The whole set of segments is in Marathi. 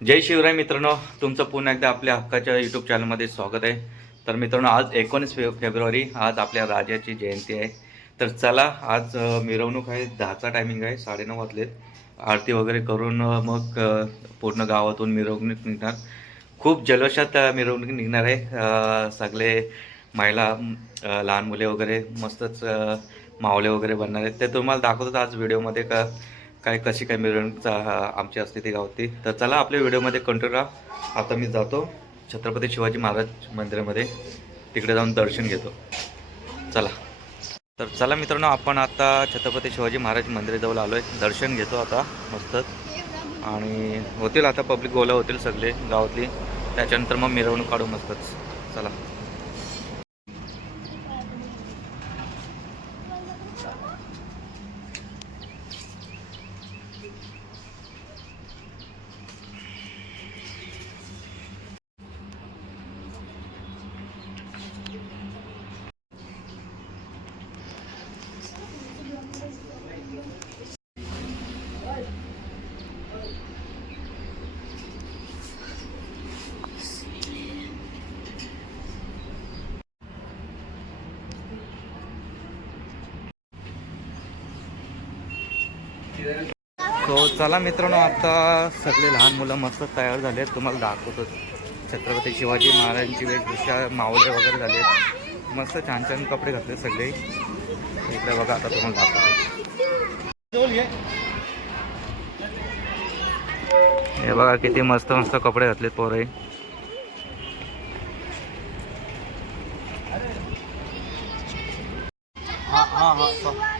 जय शिवराय मित्रांनो तुमचं पुन्हा एकदा आपल्या हक्काच्या यूट्यूब चॅनलमध्ये स्वागत आहे. तर मित्रांनो आज एकोणीस फे फेब्रुवारी आज आपल्या राजाची जयंती आहे. तर चला आज मिरवणूक आहे दहाचा टायमिंग आहे साडेनऊ वाजलेत. आरती वगैरे करून मग पूर्ण गावातून मिरवणूक निघणार. खूप जल्लोषात मिरवणूक निघणार आहे. सगळे महिला लहान मुले वगैरे मस्तच मावले वगैरे बनणार आहेत. ते तुम्हाला दाखवतात आज व्हिडिओमध्ये का काय कशी काय मिरवणूक चा- आमची असते ती गावती. तर चला आपल्या व्हिडिओमध्ये कंट्रोल राहा. आता मी जातो. छत्रपती शिवाजी महाराज मंदिरामध्ये. तिकडे जाऊन दर्शन घेतो. चला. तर चला मित्रांनो आपण आता छत्रपती शिवाजी महाराज मंदिराजवळ आलो आहे दर्शन घेतो आता मस्तच आणि होतील आता पब्लिक गोला होतील सगळे गावातली. त्याच्यानंतर मग मिरवणूक काढू मस्तच. चला. चला मित्रांनो आता सगळे लहान मुलं मस्त तयार झाले आहेत तुम्हाला दाखवतो. छत्रपती शिवाजी महाराजांची वेशभूषा मावळे वगैरे झाले आहेत मस्त छान छान कपडे घातले सगळे. इकडे बघा आता तुम्हाला दाखवतो. हे बघा किती मस्त मस्त कपडे घातलेत पोरे शिवाजी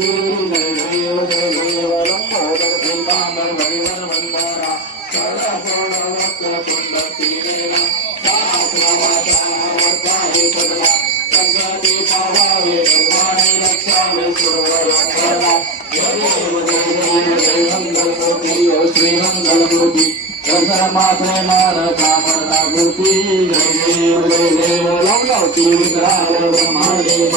ಿ ಜಯ ದೇವ ಜಯ ದೇವ ಲೌಲೌತಿ ವಿಗ್ರಹ ಬ್ರಹ್ಮಾದೇವ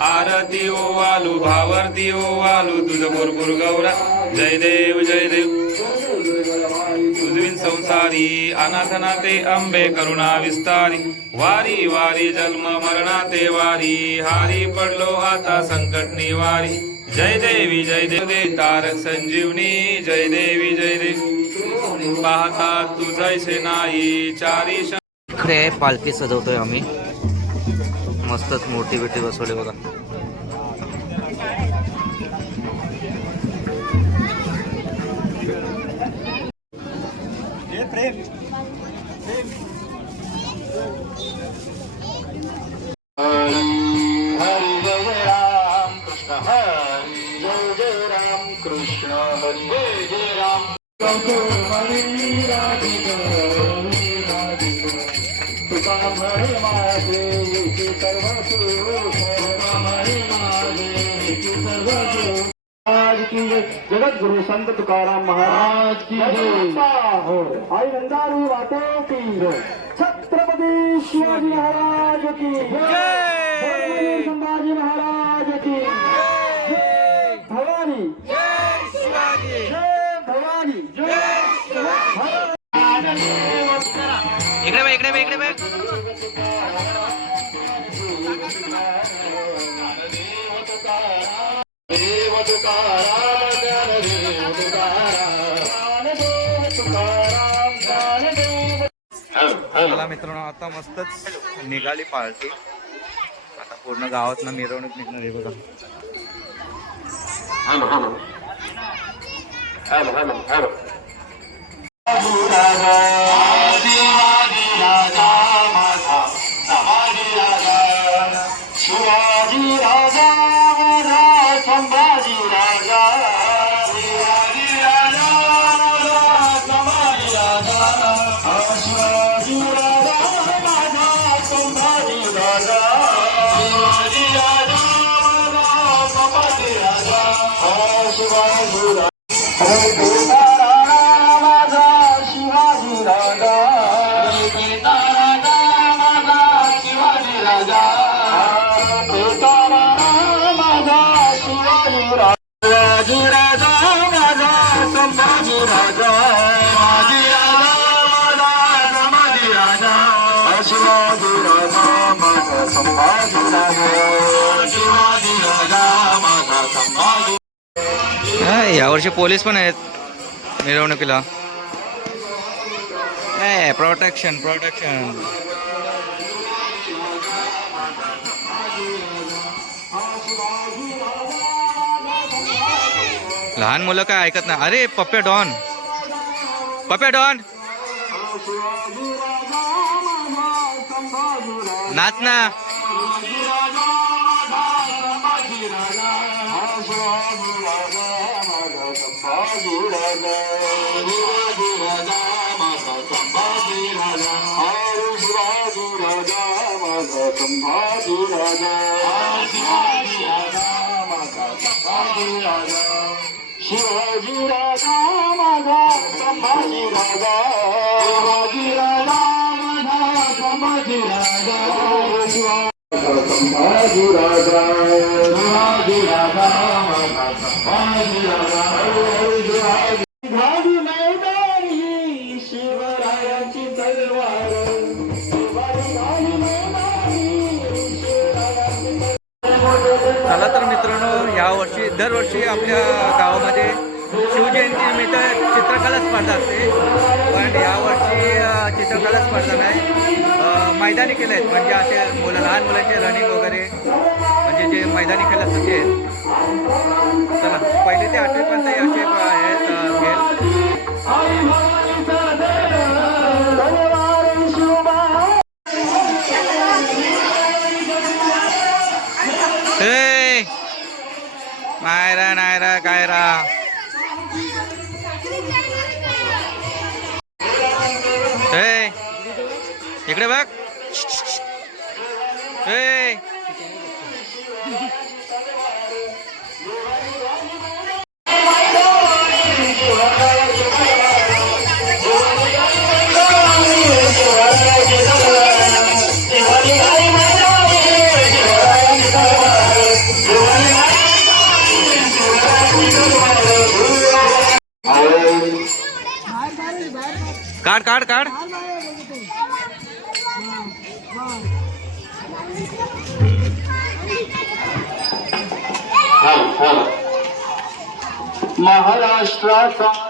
आरती ओ वालू भावरती ओ वालू तुझ भरपूर गौरा जय देव जय देव. तुझविन संसारी अनाथनाते अंबे करुणा विस्तारी. वारी वारी जन्म मरणाते वारी. हारी पडलो आता संकट निवारी. जय देवी जय देव दे तारक संजीवनी. जय देवी जय देव. पाहता तुझैसे नाही चारी इकडे पालखी सजवतोय आम्ही. मस्तच मोठी बिटी बसवली बघा. आई नंदारी वाटे की जय। छत्रपती शिवाजी महाराज की संभाजी महाराज की भवानी। जय भवानी। इकडे इकडे इकडे देव तुकाराम मला चला मित्रांनो आता मस्तच निघाली पार्टी. आता पूर्ण गावात मिरवणूक निघणार आहे बघा. Oh, my God. यावर्षी पोलीस पण आहेत मिरवणुकीला ए प्रोटेक्शन प्रोटेक्शन लहान मुलं काय ऐकत नाही अरे पप्पे डॉन पप्पे डॉन नाच ना संभाजी राजा शिवाजी राजा माझा संभाजी राजा शिवाजी राजा माझा संभाजी राजा संभाजी राजा शिवाजी राजा माझा संभाजी राजा शिवाजी मैदानी शिवरायांची तलवार शिवाजी मैदानी चला तर मित्रांनो यावर्षी दरवर्षी आपल्या गावामध्ये शिवजयंतीनिमित्त चित्रकला स्पर्धा असते. पण यावर्षी चित्रकला स्पर्धा नाही. मैदानी खेळ आहेत. म्हणजे असे मुलं लहान मुलांचे रनिंग वगैरे म्हणजे जे मैदानी खेळ असतात ते. चला पहिले ते आठवीपर्यंत असे आहेत खेळ. Maharashtra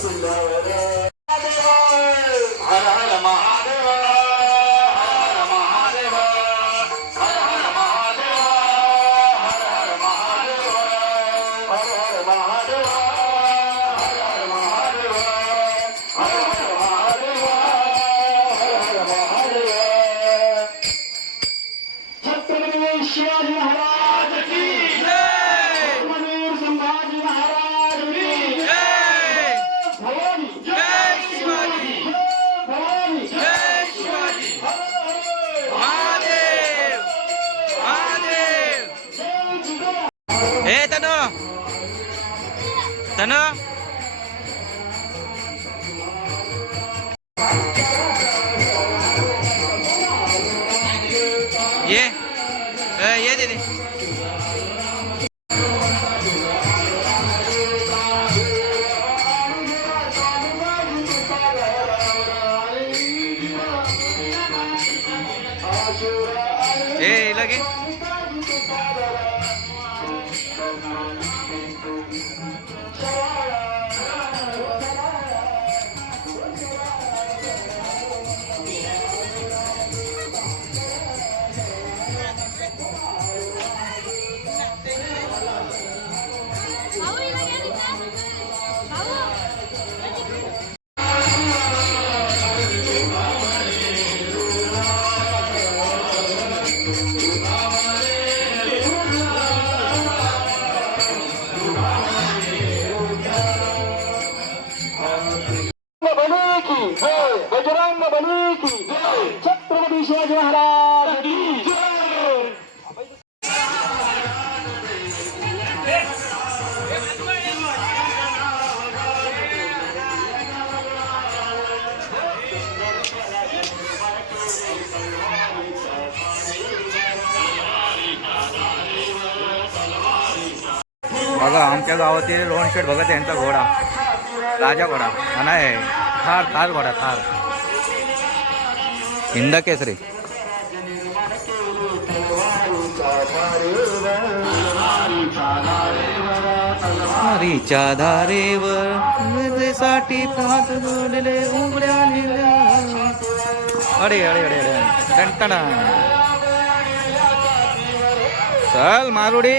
sundarare तनु ये. ए, ये दीदी. ए लगे बघा आमच्या गावातील रोहन बघत भगत यांचा घोडा. राजा घोडा. हा नाही थार थार घोडा थार. हिंद केसरी. हरीच्या धारेवर साठी पाहत जोडले उघड्या अरे अडे अडे अडे टणटणा. चल मारुडी.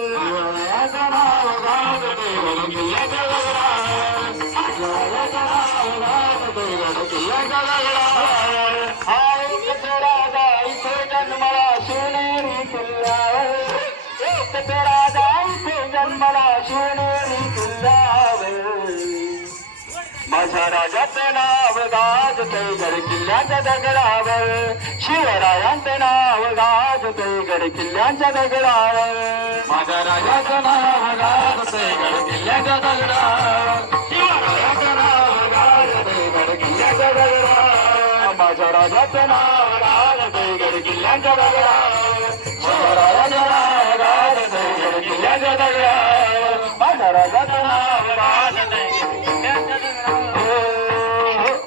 माझ्या राजाचं नाव गाजते गड किल्ल्याच्या दगडावर. शिवरायांचं नाव गाजते गड किल्ल्याच्या दगडावर. माझ्या राजाचं नाव गाजते गड किल्ल्याच्या दगडावर. शिवरायांचं नाव गाजते गड किल्ल्याच्या दगडावर. माझ्या राजाचं नाव गाजते गड किल्ल्याच्या दगडावर शिवरायांचं नाव गाजते गड किल्ल्याच्या दगडावर माझ्या राजाचं नाव गाजते गड किल्ल्याच्या दगडावर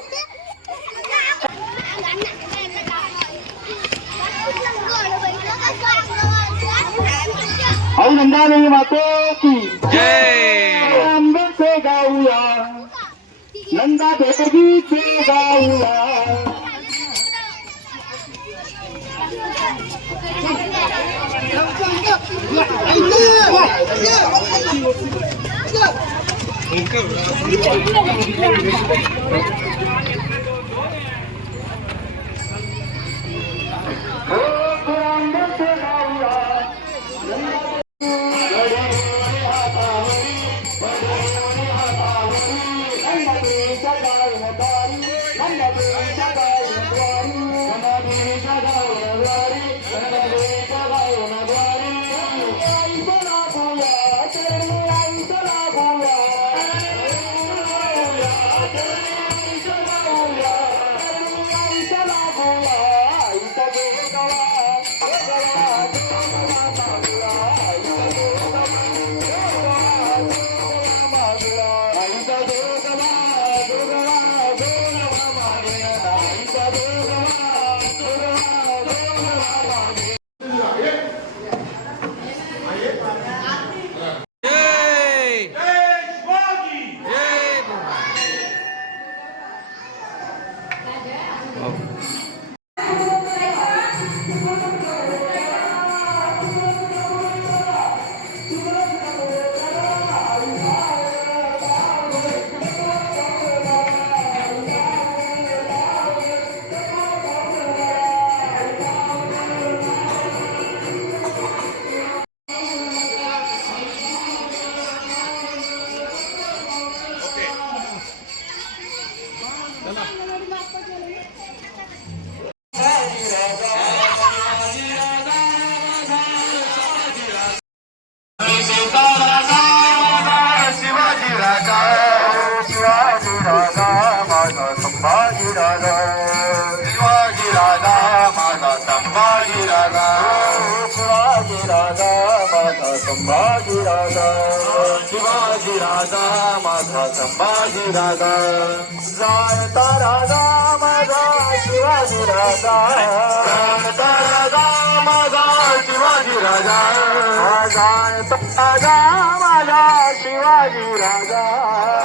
आई नंदानी माते की जय. आंब्याचे गाऊया. नंदा देवीचे गाऊया. संभाजी राजा जाणता राजा माझा शिवाजी राजा जाणता राजा माझा शिवाजी राजा जाणता राजा माझा शिवाजी राजा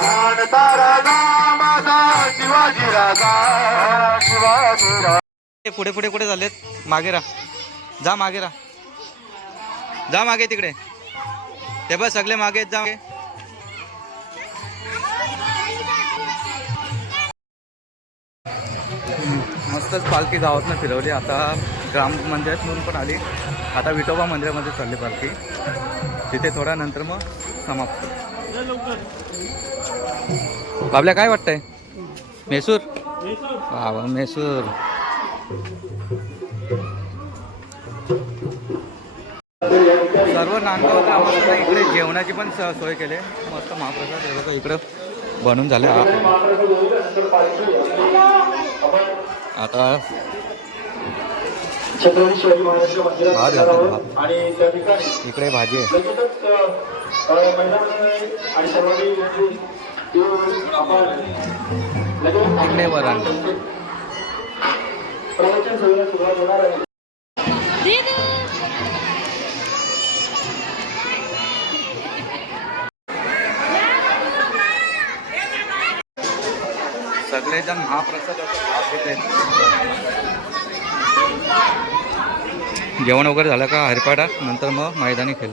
जाणता राजा माझा शिवाजी राजा शिवाजी राजा पुढे पुढे कुठे झालेत मागे राहा. जा मागे राहा. जा मागे तिकडे. ते बस सगळे मागे आहेत, जा मागे. मस्तच पालखी गावातनं फिरवली. आता ग्रामपंचायत म्हणून पण आली. आता विठोबा मंदिरामध्ये चालली पालखी. तिथे थोड्या नंतर मग समाप्त. आपल्या काय वाटतंय? मेसूर? वा वा, मेसूर. सर्व नांदगाव आम्हाला इकडे जेवणाची पण स- सोय केली. मस्त महाप्रसाद हे बघा इकडं बनून झाले. आता इकडे भाजी आहे. लगेचच सगळेजण महाप्रसादाचा लाभ घेत आहेत जेवण वगैरे झालं का हरिपाडा नंतर मग मैदानी खेळ.